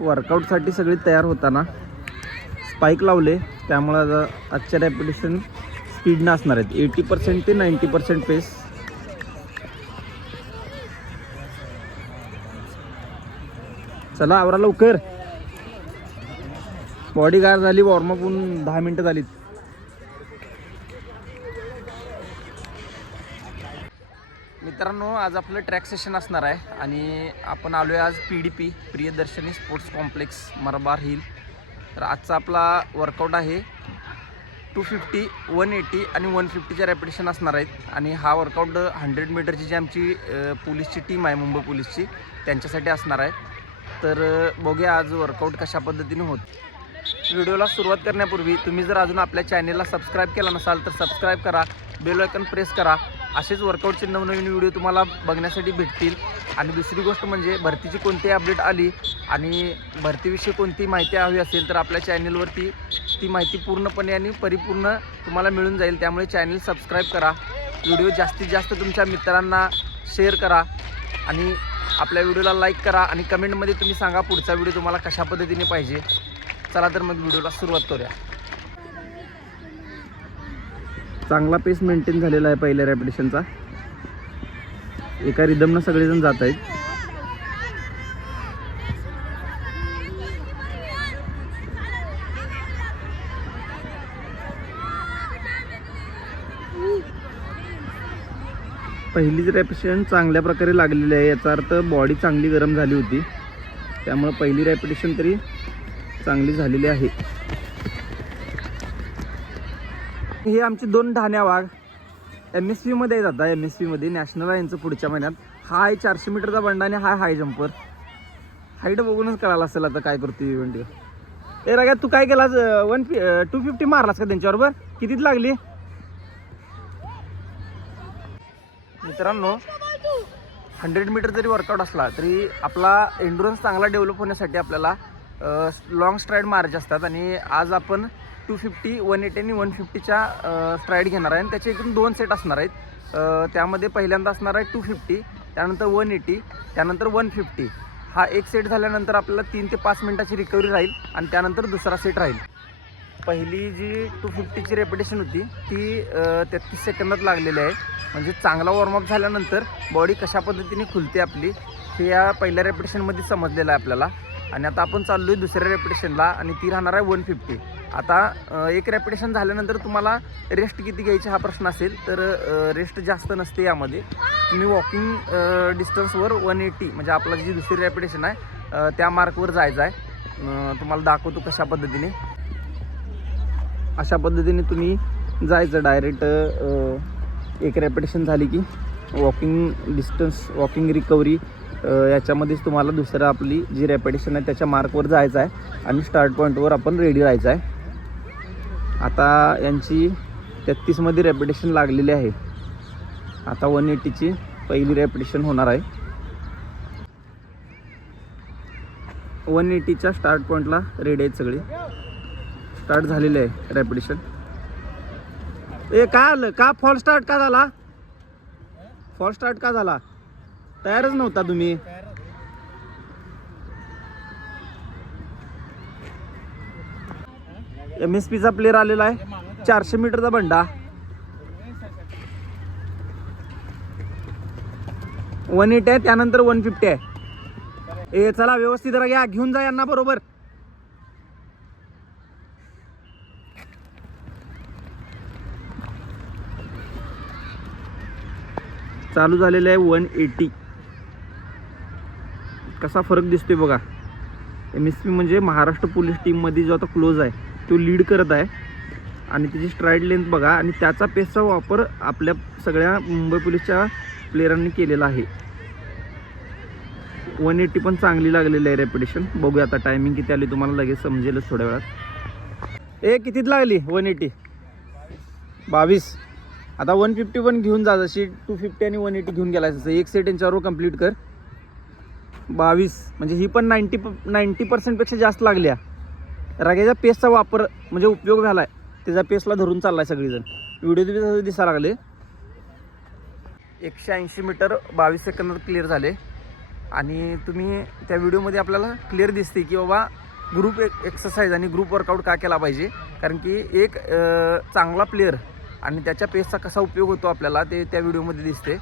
वर्कआउटसाठी सगळी तयार होताना स्पाईक लावले, त्यामुळे आजच्या रॅपिटेशन स्पीडनं असणार आहेत 80% ते 90% पेस. चला आवरा लवकर, बॉडी गार झाली, वॉर्मअप होऊन 10 मिनटं झालीत. मित्रांनो, आज आपलं ट्रॅक सेशन असणार आहे आणि आपण आलो आहे आज PDP Priyadarshini sports complex Malabar hill. तर आजचा आपला वर्कआउट आहे 250, 180 आणि 150च्या रॅपिटेशन असणार आहेत. आणि हा वर्कआउट 100 मीटरची जी आमची पोलीसची टीम आहे, मुंबई पोलीसची, त्यांच्यासाठी असणार आहे. तर बघूया आज वर्कआउट कशा पद्धतीने होत. व्हिडिओला सुरुवात करण्यापूर्वी तुम्ही जर अजून आपल्या चॅनेलला सबस्क्राईब केला नसाल तर सबस्क्राईब करा, बेल आयकॉन प्रेस करा. असेच वर्कआउटचे नवनवीन व्हिडिओ तुम्हाला बघण्यासाठी भेटतील. आणि दुसरी गोष्ट म्हणजे भरतीची कोणतीही अपडेट आली आणि भरतीविषयी कोणती माहिती हवी असेल तर आपल्या चॅनेलवरती ती माहिती पूर्णपणे आणि परिपूर्ण तुम्हाला मिळून जाईल. त्यामुळे चॅनेल सबस्क्राईब करा, व्हिडिओ जास्तीत जास्त तुमच्या मित्रांना शेअर करा आणि आपल्या व्हिडिओला लाईक करा. आणि कमेंटमध्ये तुम्ही सांगा पुढचा व्हिडिओ तुम्हाला कशा पद्धतीने पाहिजे. चला तर मग व्हिडिओला सुरुवात करूया. चांगला पेस मेंटेन झालेला आहे पहिल्या रॅपिटेशनचा. एका रिदमनं सगळेजण जात आहेत. पहिलीच रॅपिटेशन चांगल्या प्रकारे लागलेली आहे, याचा अर्थ बॉडी चांगली गरम झाली होती, त्यामुळे पहिली रॅपिटेशन तरी चांगली झालेली आहे. हे आमचे 2 ढाण्या वाघ MSP मध्ये आहेत. आता MSP मध्ये नॅशनल आहे यांचं पुढच्या महिन्यात. हा आहे 400 मीटरचा बंडा आणि हा हाय जम्पर. हाईट बघूनच कळालं असेल आता काय करतो इव्हेंट. ए राग्या, तू काय केलास? 250 मारलास का त्यांच्याबरोबर? कितीत लागली? मित्रांनो, 100 मीटर जरी वर्कआउट असला तरी आपला एंडुरन्स चांगला डेव्हलप होण्यासाठी आपल्याला लॉंग स्ट्राईड मारायचे असतात. आणि आज आपण 250, 180 आणि 150च्या स्ट्राईड घेणार आहे. आणि त्याचे एकूण 2 सेट असणार आहेत. त्यामध्ये पहिल्यांदा असणार आहे 250, त्यानंतर 180, त्यानंतर 150. हा एक सेट झाल्यानंतर आपल्याला 3 ते 5 मिनटाची रिकव्हरी राहील आणि त्यानंतर दुसरा सेट राहील. पहिली जी 250ची रेपिटेशन होती ती 33 सेकंदात लागलेली आहे. म्हणजे चांगला वॉर्मअप झाल्यानंतर बॉडी कशा पद्धतीने खुलते आपली हे या पहिल्या रेपिटेशनमध्ये समजलेलं आहे आपल्याला. आणि आता आपण चाललो आहे दुसऱ्या रेपिटेशनला आणि ती राहणार आहे 150. आता एक रेपिटेशन झाल्यानंतर तुम्हाला रेस्ट किती घ्यायची हा प्रश्न असेल तर रेस्ट जास्त नसते यामध्ये. तुम्ही वॉकिंग डिस्टन्सवर 180 म्हणजे आपला जी दुसरी रेपिटेशन आहे त्या मार्कवर जायचं आहे. तुम्हाला दाखवतो कशा पद्धतीने. अशा पद्धतीने तुम्ही जायचं डायरेक्ट. एक रेपिटेशन झाली की वॉकिंग डिस्टन्स, वॉकिंग रिकव्हरी याच्यामध्येच तुम्हाला दुसरं आपली जी रेपिटेशन आहे त्याच्या मार्कवर जायचं आहे आणि स्टार्ट पॉईंटवर आपण रेडी राहायचं आहे. आता यांची 33मध्ये रेपिटेशन लागलेली आहे. आता 180ची पहिली रेपिटेशन होणार आहे. 180च्या स्टार्ट पॉईंटला रेडी आहेत सगळे. स्टार्ट झालेले आहे रेपिटेशन. काय आलं का? फॉल स्टार्ट का झाला? फॉल स्टार्ट का झाला? तयारच नव्हता तुम्ही. MSPचा प्लेअर आलेला आहे. 400 मीटरचा बंडा. 180 आहे, त्यानंतर 150 आहे. चला व्यवस्थित घ्या, घेऊन जा यांना बरोबर. चालू झालेलं आहे 180. कसा फरक दिसतोय बघा. MSP म्हणजे महाराष्ट्र पोलीस टीममध्ये जो आता क्लोज आहे तो लीड करत आहे. आणि त्याची स्ट्राईड लेंथ बघा आणि त्याचा पेसचा वापर आपल्या सगळ्या मुंबई पोलीसच्या प्लेयरांनी केलेला आहे. 180 पण चांगली लागलेली आहे रेपिटेशन. बघूया आता टायमिंग किती आली तुम्हाला लगेच समजेलच थोड्या वेळात. कितीत लागली 180? 22. आता 150 पण घेऊन जा, जशी 250 आणि 180 घेऊन गेला तसं एक सेट यांच्यावर कंप्लीट कर. 22 म्हणजे ही पण 90% पेक्षा जास्त लागल्या. राग्याच्या पेसचा वापर म्हणजे उपयोग झाला आहे, त्याच्या पेसला धरून चालला आहे सगळीजण. व्हिडिओ दिसायला लागले. 180 मीटर 22 सेकंदात क्लिअर झाले. आणि तुम्ही त्या व्हिडिओमध्ये आपल्याला क्लिअर दिसते की बाबा ग्रुप एक्सरसाइज आणि ग्रुप वर्कआउट का केला पाहिजे. कारण की एक चांगला प्लेअर आणि त्याच्या पेसचा कसा उपयोग होतो आपल्याला ते त्या व्हिडिओमध्ये दिसते.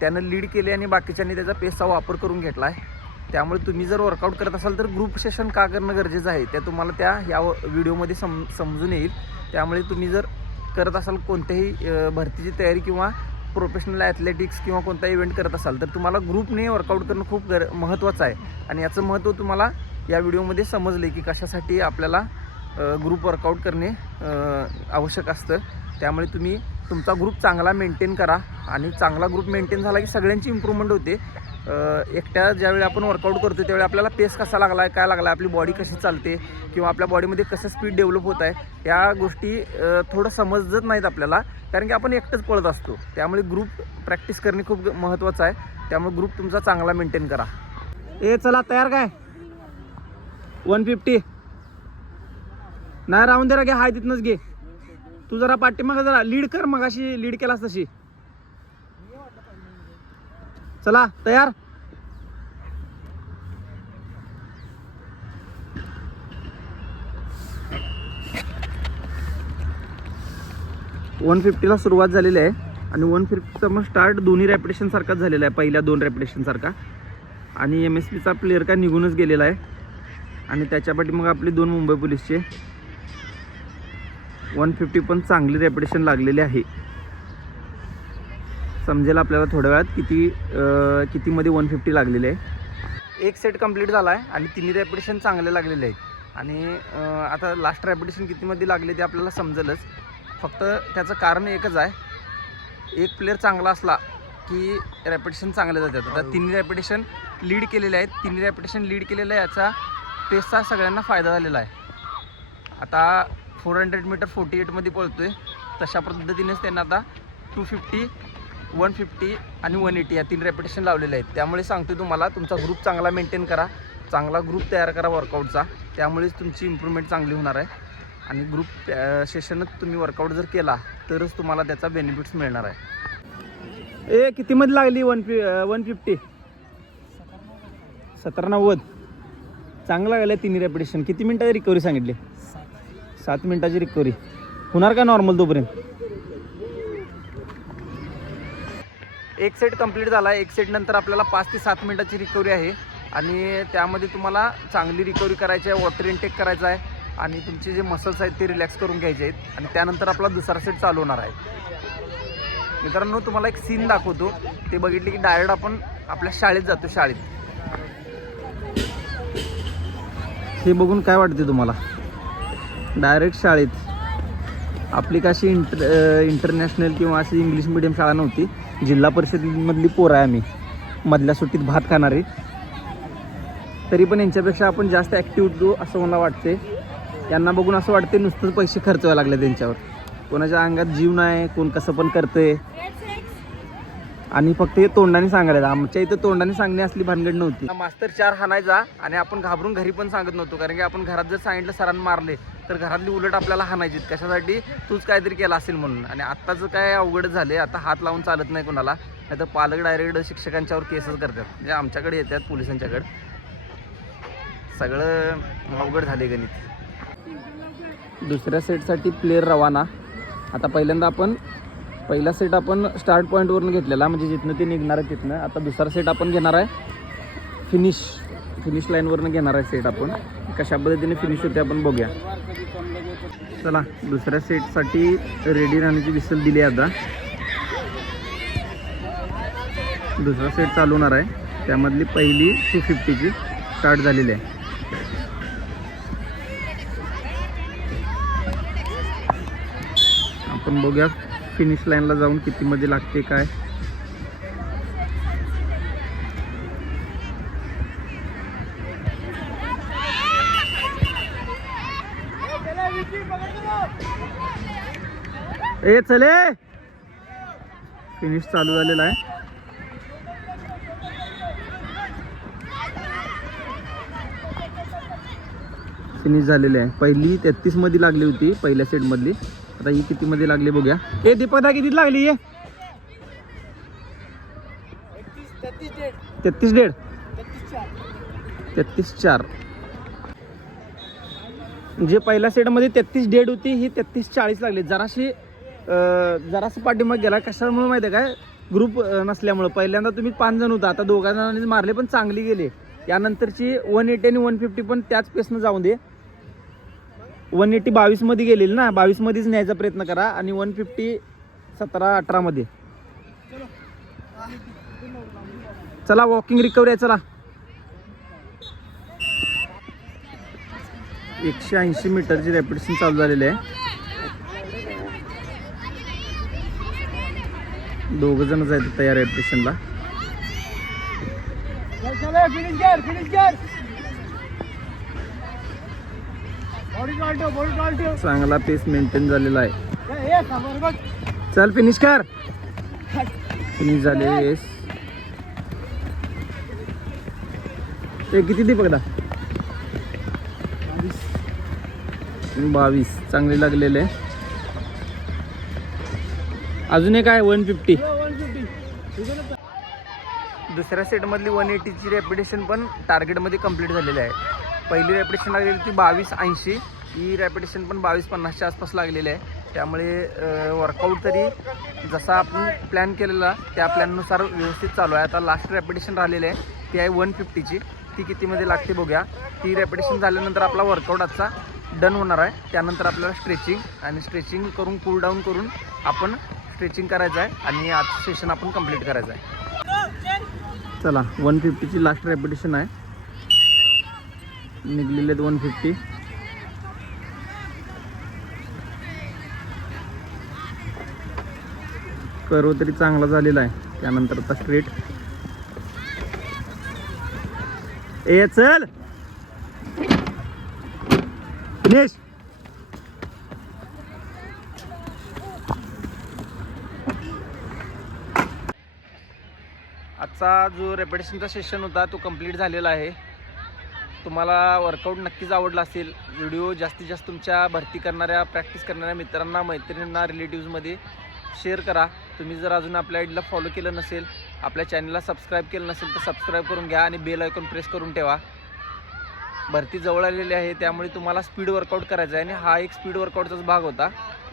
त्यानं लीड केले आणि बाकीच्यांनी त्याचा पेसचा वापर करून घेतला आहे. त्यामुळे तुम्ही जर वर्कआउट करत असाल तर ग्रुप सेशन का करणं गरजेचं आहे ते तुम्हाला ह्या व्हिडिओमध्ये समजून येईल. त्यामुळे तुम्ही जर करत असाल कोणत्याही भरतीची तयारी किंवा प्रोफेशनल ॲथलेटिक्स किंवा कोणता इव्हेंट करत असाल तर तुम्हाला ग्रुपने वर्कआउट करणं खूप महत्त्वाचं आहे. आणि याचं महत्त्व तुम्हाला या व्हिडिओमध्ये समजले की कशासाठी आपल्याला ग्रुप वर्कआउट करणे आवश्यक असतं. त्यामुळे तुम्ही तुमचा ग्रुप चांगला मेंटेन करा आणि चांगला ग्रुप मेंटेन झाला की सगळ्यांची इम्प्रूव्हमेंट होते. एकट्या ज्यावेळी आपण वर्कआउट करतो त्यावेळी आपल्याला पेस कसा लागला आहे, काय लागला आहे, आपली बॉडी कशी चालते किंवा आपल्या बॉडीमध्ये कसं स्पीड डेव्हलप होत आहे या गोष्टी थोडं समजत नाहीत आपल्याला. कारण की आपण एकटंच पळत असतो. त्यामुळे ग्रुप प्रॅक्टिस करणे खूप महत्त्वाचं आहे. त्यामुळे ग्रुप तुमचा चांगला मेंटेन करा. चला तयार काय 150 नाही राहून दे रे, घे हाय तिथनंच घे. तू जरा पाठीमागं जरा लीड कर, मग अशी लीड केलास तशी. चला तयार. वन 150ला सुरुवात झालेली आहे आणि 150चा मग स्टार्ट दोन्ही रॅपिटेशन सारखाच झालेला आहे, पहिल्या 2 रॅपिटेशन सारखा. आणि MSPचा प्लेअर काय निघूनच गेलेला आहे. आणि त्याच्या पाठी मग आपली 2 मुंबई पोलीसचे 150 पण चांगली रॅपिटेशन लागलेली आहे. समजेल आपल्याला थोड्या वेळात कितीमध्ये 150 लागलेले आहे. एक सेट कंप्लीट झाला आहे आणि 3 रॅपिटेशन चांगले लागलेले आहेत. आणि आता लास्ट रॅपिटेशन कितीमध्ये लागले ते आपल्याला समजेलच. फक्त त्याचं कारण एकच आहे, एक प्लेअर चांगला असला की रॅपिटेशन चांगले जातात. आता 3 रॅपिटेशन लीड केलेले आहेत. 3 रॅपिटेशन लीड केलेलं आहे याचा पेसचा सगळ्यांना फायदा झालेला आहे. आता 400 मीटर 48मध्ये पळतो आहे. तशा पद्धतीनेच त्यांना आता 250, 150 आणि 180 या 3 रॅपिटेशन लावलेले आहेत. त्यामुळे सांगतो तुम्हाला तुमचा ग्रुप चांगला मेंटेन करा, चांगला ग्रुप तयार करा वर्कआउटचा. त्यामुळेच तुमची इम्प्रूव्हमेंट चांगली होणार आहे. आणि ग्रुप सेशनच तुम्ही वर्कआउट जर केला तरच तुम्हाला त्याचा बेनिफिट्स मिळणार आहे. कितीमध्ये लागली 150? 17-90. चांगलं लागलं. 3 रॅपिटेशन. किती मिनटाची रिकव्हरी सांगितली? 7 मिनटाची रिकव्हरी. होणार का नॉर्मल तोपर्यंत? एक सेट कंप्लीट झाला. एक सेट नंतर आपल्याला 5 ते 7 मिनटाची रिकव्हरी आहे. आणि त्यामध्ये तुम्हाला चांगली रिकव्हरी करायची आहे, वॉटर इनटेक करायचा आहे आणि तुमचे जे मसल्स आहेत ते रिलॅक्स करून घ्यायचे आहेत. आणि त्यानंतर आपला दुसरा सेट चालू होणार आहे. मित्रांनो तुम्हाला एक सीन दाखवतो. ते बघितले की डायरेक्ट आपण आपल्या शाळेत जातो. शाळेत हे बघून काय वाटते तुम्हाला? डायरेक्ट शाळेत. आपली कशी इंटरनॅशनल किंवा अशी इंग्लिश मिडियम शाळा नव्हती. जिल्हा परिषदेमधली पोरं आहे आम्ही, मधल्या सुट्टीत भात खाणारी. तरी पण यांच्यापेक्षा आपण जास्त ॲक्टिव्ह होतो असं मला वाटते. यांना बघून असं वाटते नुसतंच पैसे खर्च व्हायला लागले त्यांच्यावर. कोणाच्या अंगात जीव नाही, कोण कसं पण करते. आणि फक्त हे तोंडाने सांगायला. आमच्या इथं तोंडाने सांगणे असली भानगड नव्हती. मास्तर 4 हाणायचा आणि आपण घाबरून घरी पण सांगत नव्हतो. कारण की आपण घरात जर सांगितलं सरांनी मारले तर घरातली उलट आपल्याला हाणायची. कशासाठी? तूच काहीतरी केला असेल म्हणून. आणि आत्ताचं काय अवघड झाले, आता हात लावून चालत नाही कोणाला. नाही तर पालक डायरेक्ट शिक्षकांच्यावर केसेस करतात. म्हणजे आमच्याकडे येतात पोलिसांच्याकडे. सगळं अवघड झाले गणित. दुसऱ्या सेटसाठी प्लेअर रवाना. आता पहिल्यांदा आपण पहिला सेट आपण स्टार्ट पॉईंटवरून घेतलेला, म्हणजे जिथनं ते निघणार आहे तिथनं. आता दुसरा सेट आपण घेणार आहे फिनिश लाईनवरून घेणार आहे सेट आपण. कशा पद्धतीने फिनिश होते आपण बघूया. चला दुसऱ्या सेटसाठी रेडी राहण्याची विसल दिली आता. दुसरा सेट चालू होणार आहे. त्यामधली पहिली 250ची स्टार्ट झालेली आहे. आपण बघूया फिनिश लाईनला जाऊन कितीमध्ये लागते काय. चले फिनिश चालू झालेला आहे. फिनिश झालेली आहे. पहिली 33 मध्ये लागली होती पहिल्या सेट मधली. आता ही किती मध्ये लागली बघूया. दीपदा किती लागली? 33.5. 33-4. जे पहिल्या सेटमध्ये 33 डेड होती, ही 33-40 लागली. जरासं पाठीमाग गेला. कशामुळे माहिती आहे काय, ग्रुप नसल्यामुळं. पहिल्यांदा तुम्ही 5 जण होता, आता 2 जणांनी मारले पण चांगली गेले. यानंतरची 180 आणि 150 पण त्याच पेसनं जाऊन दे. 180 22 मध्ये गेलेली ना, 22 मध्येच न्यायचा प्रयत्न करा आणि 150 17-18 मध्ये. चला वॉकिंग रिकव्हरी आहे. चला 180 मीटरची रॅपिडेशन चालू झालेली आहे. 2 जणच आहेत तयार रॅपिडेशनला. चांगला पेस मेंटेन झालेला आहे. चल फिनिश कर. फिनिश झाले. किती पकडा 22. चांगले लागलेले. अजून एक आहे 150. दुसऱ्या सेटमधली 180ची रॅपिडेशन पण टार्गेटमध्ये कंप्लीट झालेली आहे. पहिली रॅपिडेशन लागलेली ती 22-80. ही रॅपिडेशन पण 22-50च्या आसपास लागलेली आहे. त्यामुळे वर्कआउट तरी जसा आपण प्लॅन केलेला त्या प्लॅननुसार व्यवस्थित चालू आहे. आता लास्ट रॅपिडेशन राहिलेली आहे ती आहे 150ची. ती कितीमध्ये लागते बघूया. ती रॅपिडेशन झाल्यानंतर आपला वर्कआउट आजचा डन होणार आहे. त्यानंतर आपल्याला स्ट्रेचिंग करून कूल डाऊन करून आपण स्ट्रेचिंग करायचं आहे आणि आजचं सेशन आपण कंप्लीट करायचं आहे. चला 150ची लास्ट रॅपिडेशन आहे. निघलेले 150. कर्व तरी चांगला झालेला आहे. त्यानंतर आता स्ट्रेट. चल फिनिश. आजचा जो रॅपिडेशनचा सेशन होता तो कंप्लीट झालेला आहे. तुम्हाला वर्कआउट नक्कीच आवडला असेल. व्हिडिओ जास्तीत जास्त तुमच्या भरती करणाऱ्या प्रॅक्टिस करणाऱ्या मित्रांना, मैत्रिणींना, रिलेटिव्समध्ये शेअर करा. तुम्ही जर अजून आपल्या आयडीला फॉलो केलं नसेल, आपल्या चॅनलला सबस्क्राईब केलं नसेल तर सबस्क्राईब करून घ्या आणि बेल आयकॉन प्रेस करून ठेवा. भरती जवळ आलेली आहे त्यामुळे तुम्हाला स्पीड वर्कआउट करायचा आहे आणि हा एक स्पीड वर्कआउटचाच भाग होता.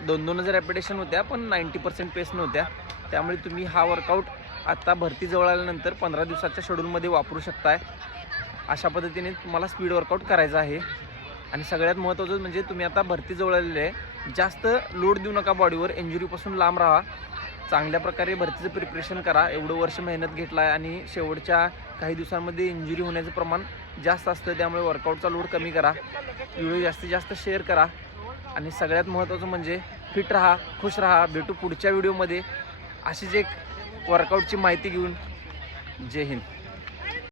2-2 रॅपिडेशन होत्या पण 90% पेस नव्हत्या. त्यामुळे तुम्ही हा वर्कआउट आता भरती जवळ आल्यानंतर 15 दिवसाच्या शेड्यूलमध्ये वापरू शकताय. अशा पद्धतीने तुम्हाला स्पीड वर्कआउट करायचा आहे. आणि सगळ्यात महत्त्वाचं म्हणजे तुम्ही आता भरती जवळ आलेले आहे, जास्त लोड देऊ नका बॉडीवर. इंजुरीपासून लांब राहा. चांगल्या प्रकारे भरतीचं प्रिपरेशन करा. एवढं वर्ष मेहनत घेतला आहे आणि शेवटच्या काही दिवसांमध्ये इंजुरी होण्याचं प्रमाण जास्त असतं. त्यामुळे वर्कआउटचा लोड कमी करा. व्हिडिओ जास्तीत जास्त शेअर करा आणि सगळ्यात महत्त्वाचं म्हणजे फिट राहा, खुश राहा. भेटू पुढच्या व्हिडिओमध्ये अशीच एक वर्कआउटची माहिती घेऊन. जय हिंद.